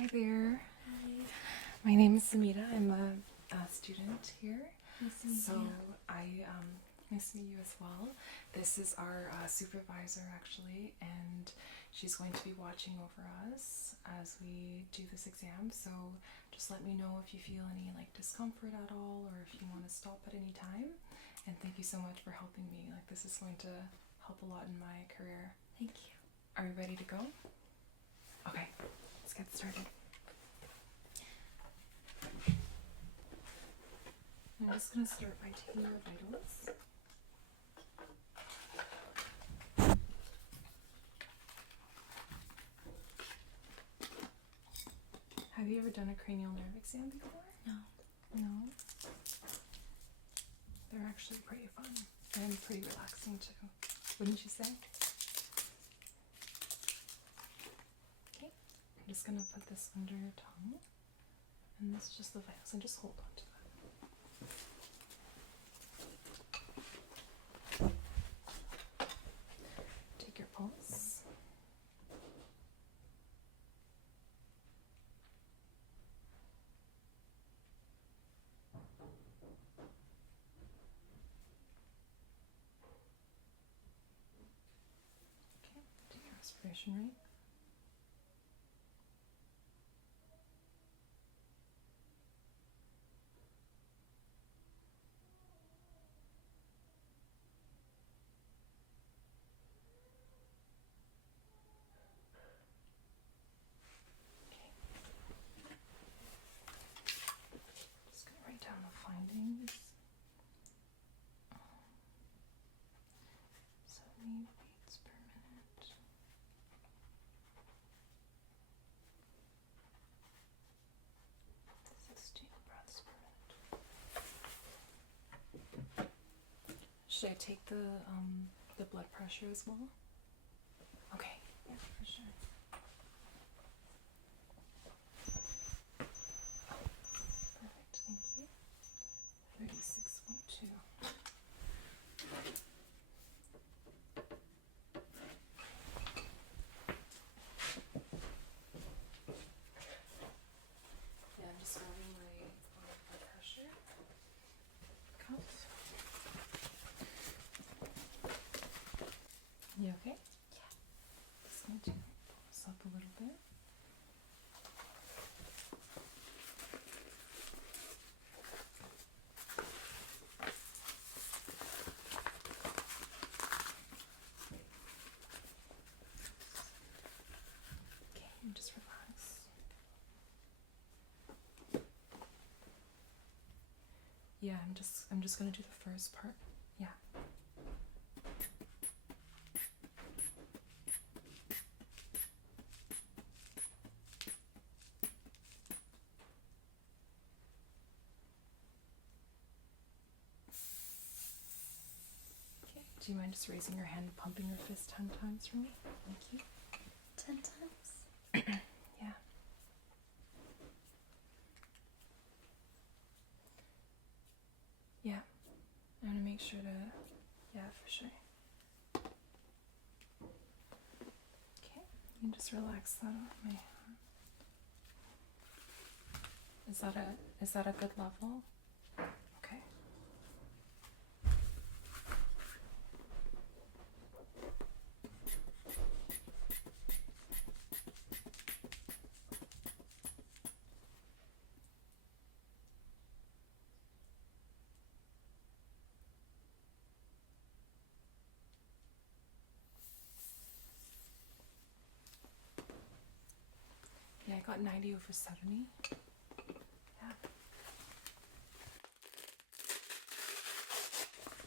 Hi there. Hi. My name is Semide. I'm a student here. Nice to meet you. Nice to meet you as well. This is our supervisor actually, and she's going to be watching over us as we do this exam. So just let me know if you feel any discomfort at all, or if you want to stop at any time. And thank you so much for helping me. This is going to help a lot in my career. Thank you. Are you ready to go? Okay, let's get started. I'm just going to start by taking your vitals. Have you ever done a cranial nerve exam before? No. No? They're actually pretty fun and pretty relaxing too, wouldn't you say? Okay, I'm just going to put this under your tongue, and this is just the vitals, and just hold on to that. Take your pulse. Okay, take your respiration rate. Just gonna write down the findings. 70 beats per minute. 16 breaths per minute. Should I take the blood pressure as well? Okay, yeah, for sure. Perfect, thank you. 36.2. Yeah, I'm just grabbing my blood pressure cuff. You okay? Yeah. Just going to pull this up a little bit. Okay, and just relax. Yeah, I'm just gonna do the first part. Yeah. Okay. Do you mind just raising your hand and pumping your fist 10 times for me? Thank you. 10 times? Yeah. Yeah. I'm gonna make sure to. Yeah, for sure. Okay. You can just relax that on my hand. Is that a good level? Okay. Yeah, I got 90 over 70. Yeah.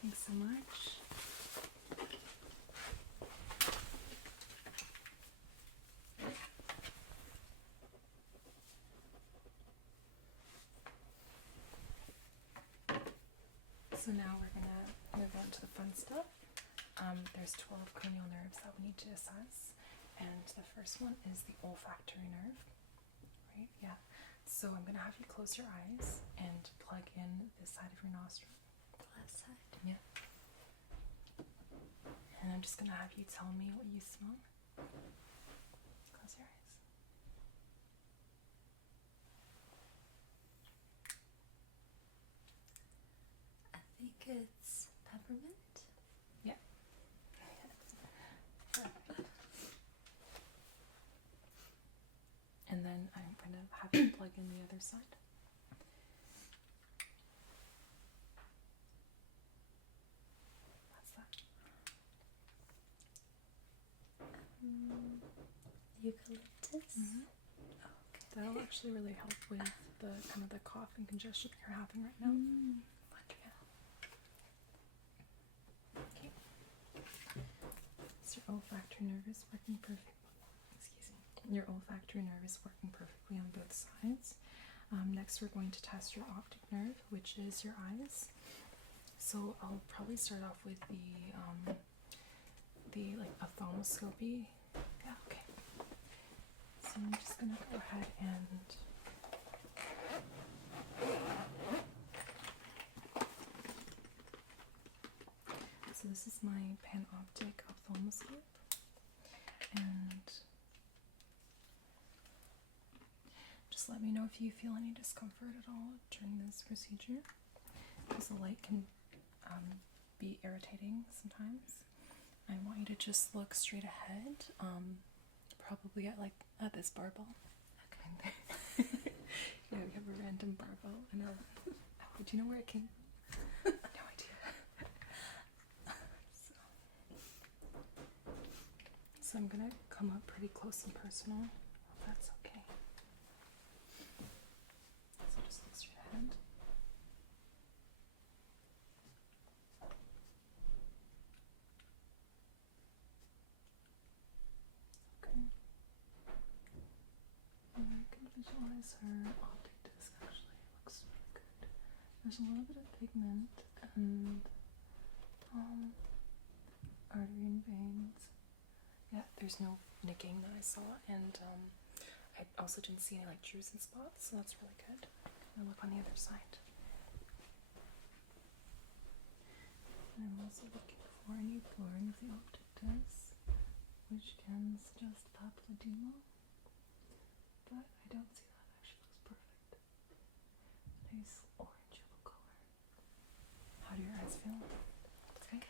Thanks so much. So now we're gonna move on to the fun stuff. There's 12 cranial nerves that we need to assess, and the first one is the olfactory nerve. Right? Yeah. So I'm gonna have you close your eyes and plug in this side of your nostril. The left side. Yeah. And I'm just gonna have you tell me what you smell. Close your eyes. I'm going to have you plug in the other side. What's that? Eucalyptus. Mm-hmm. Oh, okay. That'll actually really help with the kind of the cough and congestion you're having right now. Wonderful. Okay. So your olfactory nerve is working perfectly. Excuse me. Your olfactory nerve is working perfectly on both sides. Next, we're going to test your optic nerve, which is your eyes. So I'll probably start off with the like ophthalmoscopy. Yeah. Okay. So I'm just gonna go ahead and so this is my panoptic ophthalmoscope, and just let me know if you feel any discomfort at all during this procedure, because the light can be irritating sometimes. I want you to just look straight ahead, probably at this barbell. Okay. Yeah, we have a random barbell. I know. Oh, do you know where it came? No idea. So I'm gonna come up pretty close and personal. If that's okay. So just look straight ahead. Okay. And I can visualize her optic disc actually. It looks really good. There's a little bit of pigment and artery and veins. Yeah, there's no nicking that I saw, and I also didn't see any like drusen spots, so that's really good. I'm gonna look on the other side. And I'm also looking for any blurring of the optic disc, which can suggest papilledema, but I don't see that. It actually looks perfect. Nice orange yellow color. How do your eyes feel? Okay.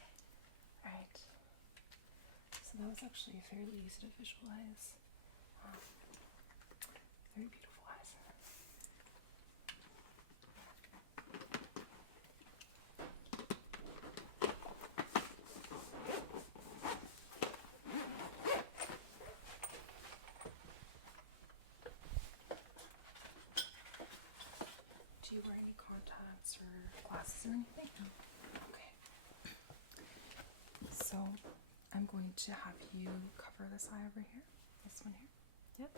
Alright. So that was actually fairly easy to visualize. Very beautiful eyes. Do you wear any contacts or glasses or anything? No. Okay. So I'm going to have you cover this eye over here. This one here. Yep.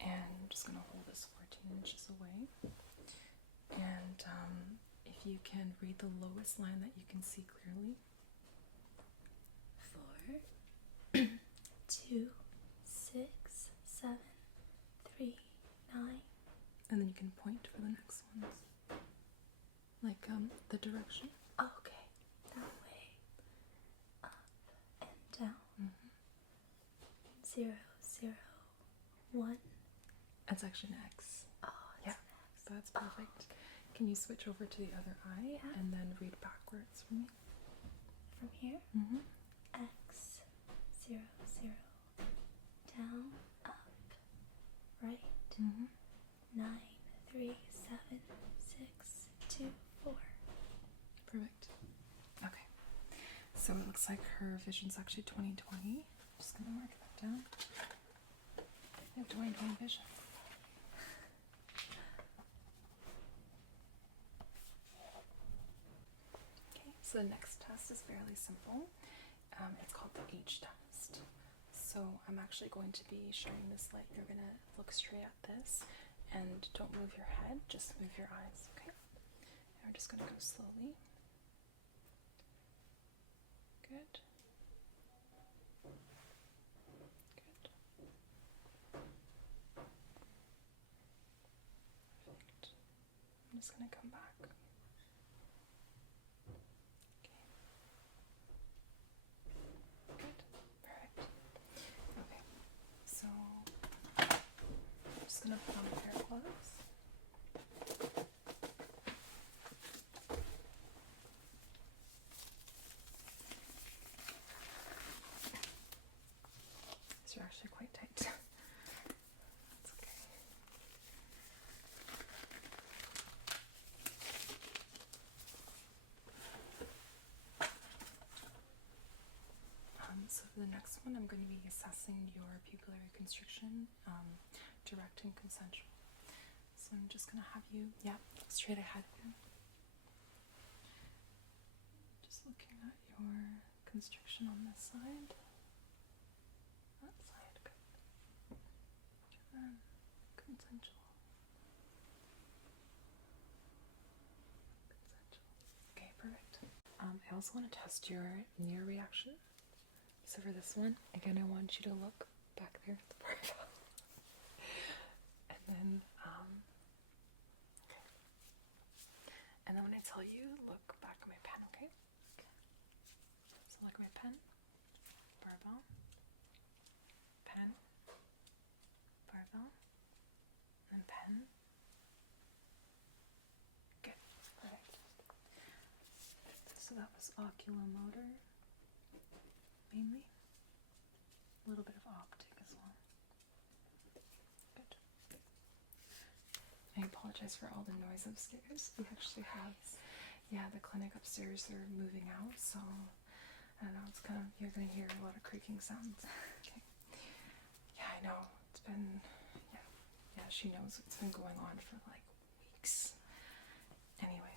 And I'm just going to hold this 14 inches away. And if you can read the lowest line that you can see clearly. 4, 2, 6, 7, 3, 9. And then you can point for the next ones. Like the direction. Okay. That way. Up and down. 0, 0, 1. It's actually an X. Oh, it's Yeah. an X. So that's perfect. Can you switch over to the other eye and then read backwards for me? From here? X, 0, 0. Down, up, right. 9, 3, 7, 6, 2, 4. Perfect. Okay. So it looks like her vision's actually 20/20. Just gonna mark that down. You have 20/20 vision. Okay, so the next test is fairly simple. It's called the H test. So I'm actually going to be sharing this light. You're gonna look straight at this and don't move your head, just move your eyes, okay? And we're just gonna go slowly. Good. Good. Perfect. I'm just gonna come back. Okay. Good. Perfect. Okay. So I'm just gonna put on a pair of gloves. These are actually quite tight. That's okay. for the next one, I'm going to be assessing your pupillary constriction, direct and consensual. So I'm just going to have you, straight ahead. Just looking at your constriction on this side. That side, good. And then consensual. Okay, perfect. I also want to test your near reaction. So for this one, again, I want you to look back there at the profile. And then, okay. And then when I tell you, look back at my pen, okay? So look at my pen, barbell, pen, barbell, and pen. Good. Perfect. So that was oculomotor, mainly. A little bit of optic as well. Good. I apologize for all the noise upstairs. We actually have, the clinic upstairs, they're moving out, so I don't know, it's kind of, you're going to hear a lot of creaking sounds. Okay. Yeah, I know. It's been, she knows it's been going on for like weeks. Anyway,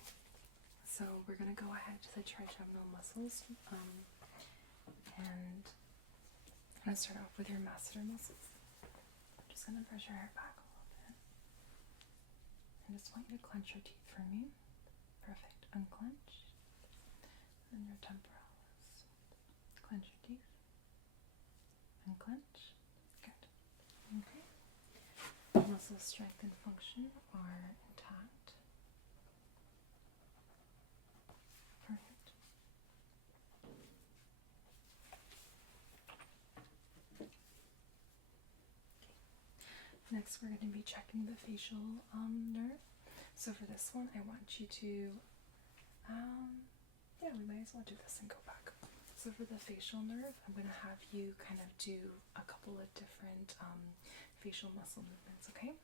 so we're going to go ahead to the trigeminal muscles, and I'm going to start off with your masseter muscles. I'm just going to brush your hair back a little bit. I just want you to clench your teeth for me. Perfect. Unclench. And your temporalis. Clench your teeth. Unclench. Good. Okay. Muscle strength and function are intact. Perfect. Next, we're going to be checking the facial nerve. So for this one, I want you to, we might as well do this and go back. So for the facial nerve, I'm going to have you kind of do a couple of different facial muscle movements, okay?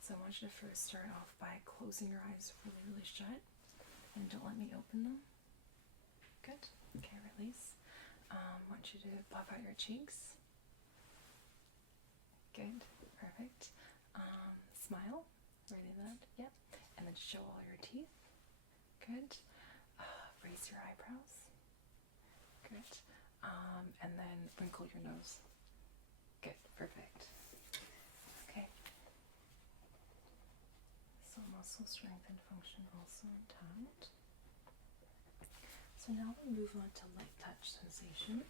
So I want you to first start off by closing your eyes really, really shut, and don't let me open them. Good. Okay, release. I want you to puff out your cheeks. Good. Perfect. Smile. Really loud. Yep. And then show all your teeth. Good. Raise your eyebrows. Good. And then wrinkle your nose. Good. Perfect. Okay. So muscle strength and function also intact. So now we move on to light touch sensation.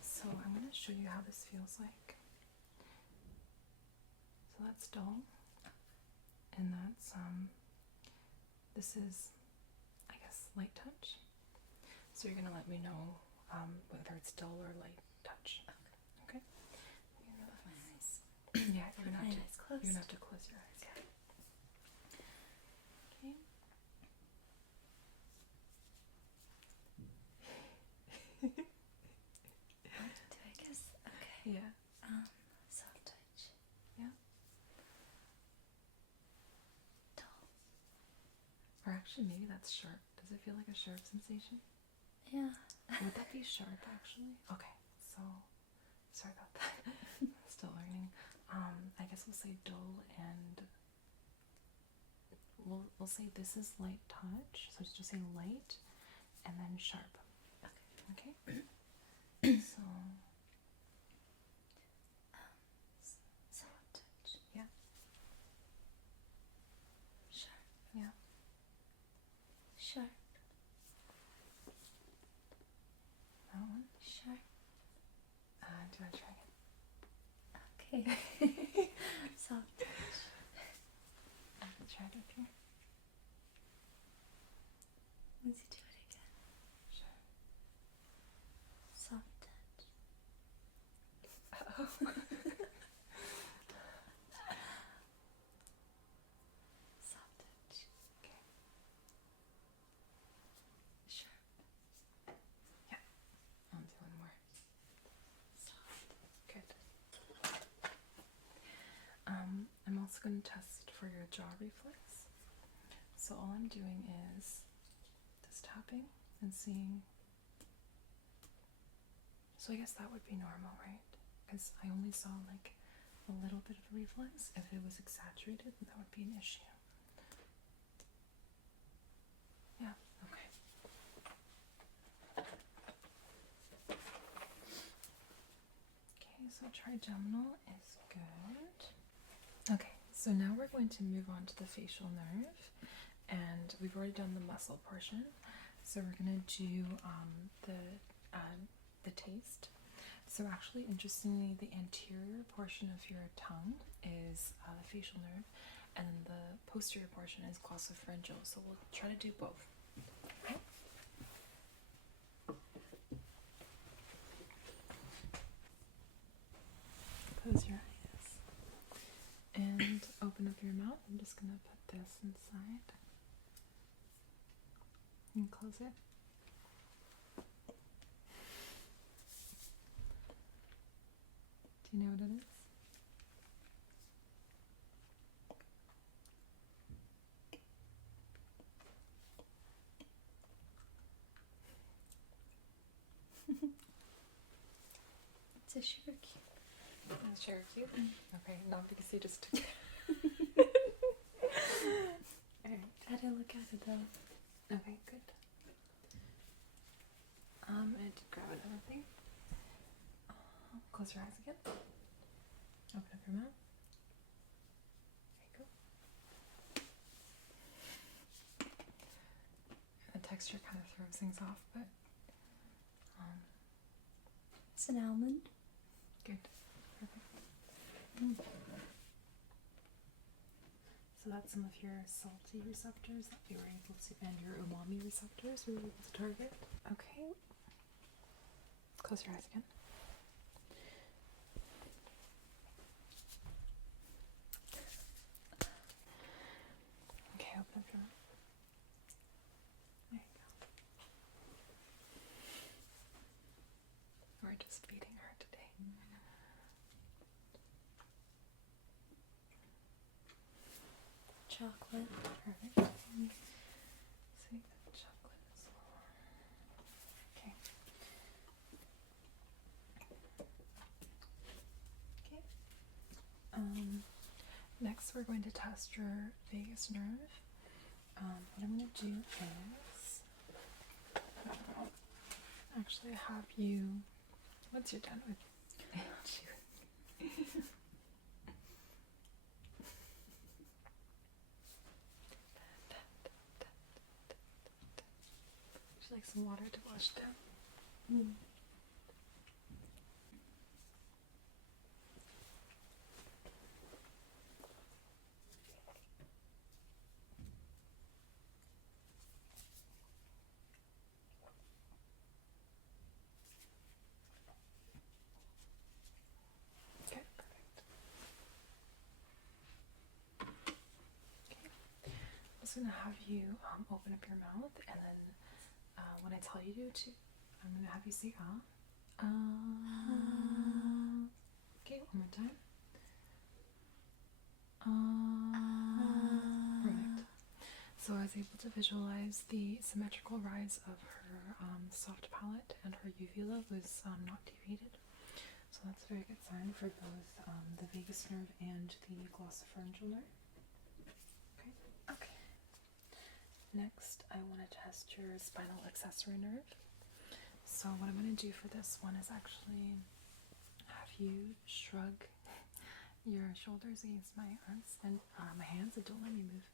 So I'm going to show you how this feels like. So that's dull, and that's this is, I guess, light touch. So you're going to let me know whether it's dull or light touch. Okay. My eyes. Yeah, you're gonna have to close your eyes. Okay. Okay. What do I guess? Okay. Yeah. Soft touch. Yeah. Dull. Or actually, maybe that's sharp. Does it feel like a sharp sensation? Yeah. Would that be sharp, actually? Okay, so sorry about that. Still learning. I guess we'll say dull, and we'll say this is light touch. So just say light, and then sharp. Okay. So soft touch. Yeah. Sharp. Yeah. Sharp. That one. Sharp. Do you want to try it? Okay. Soft touch. I'll try it up here. Let's do it again. Sure. Soft touch. Uh-oh. Soft touch. Okay. Sharp. Yeah. I'll do one also going to test for your jaw reflex. So all I'm doing is just tapping and seeing. So I guess that would be normal, right? Because I only saw like a little bit of a reflex. If it was exaggerated, that would be an issue. Yeah, okay. Okay, so trigeminal is good. Okay, so now we're going to move on to the facial nerve, and we've already done the muscle portion. So we're gonna do the taste. So actually, interestingly, the anterior portion of your tongue is the facial nerve, and then the posterior portion is glossopharyngeal. So we'll try to do both. Okay? Close your eyes and open up your mouth. I'm just gonna put this inside and close it. Do you know what it is? It's a sugar cube. A sugar cube? Okay, not because you just took it. Alright. I didn't look at it though. Okay, good. And grab another thing. Close your eyes again. Open up your mouth. There you go. The texture kind of throws things off, but It's an almond. good. Perfect. So that's some of your salty receptors that we were able to, and your umami receptors we were able to target. Okay. Close your eyes again. Okay, open up your mouth. There you go. We're just beating her today. Chocolate. Perfect. See the chocolate as well. Okay. Okay. Next we're going to test your vagus nerve. What I'm going to do is actually have you. Once you're done with. Would you like some water to wash down? Okay, perfect. Okay. I'm just gonna have you open up your mouth, and then when I tell you to, I'm gonna have you say ah. Okay, one more time. Perfect. So I was able to visualize the symmetrical rise of her soft palate, and her uvula was not deviated. So that's a very good sign for both the vagus nerve and the glossopharyngeal nerve. Okay. Okay. Next, I want to test your spinal accessory nerve. So what I'm going to do for this one is actually have you shrug your shoulders against my arms and my hands, and don't let me move.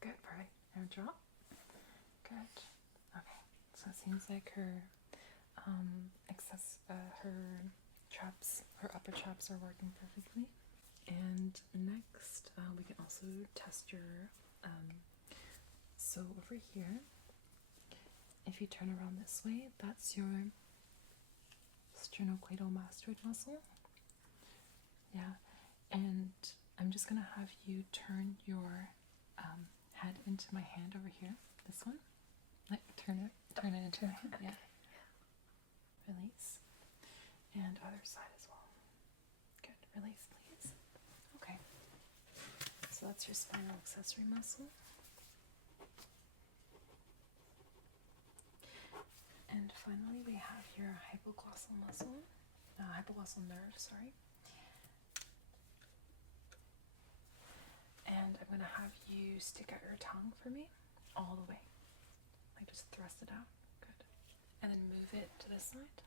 Good, perfect. And drop. Good. Okay. So it seems like her her upper traps are working perfectly. And next, we can also test your so over here, if you turn around this way, that's your sternocleidomastoid muscle. Yeah, and I'm just gonna have you turn your head into my hand over here. This one, like turn it into my hand. Yeah. Release, and other side as well. Good. Release, please. Okay. So So that's your spinal accessory muscle. And finally, we have your hypoglossal muscle, hypoglossal nerve, sorry. And I'm going to have you stick out your tongue for me all the way. Like just thrust it out. Good. And then move it to this side.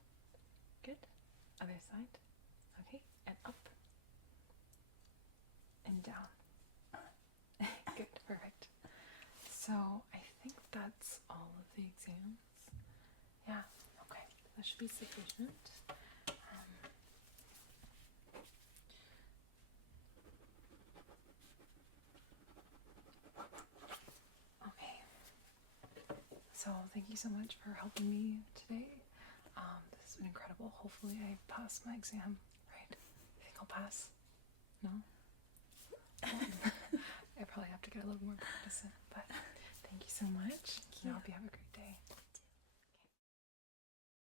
Good. Other side. Okay. And up. And down. Good. Perfect. So I think that's all of the exams. Yeah. Okay. That should be sufficient. Okay. So thank you so much for helping me today. This has been incredible. Hopefully I pass my exam, right? You think I'll pass? No? I probably have to get a little more practice in, but thank you so much. I hope you have a great day.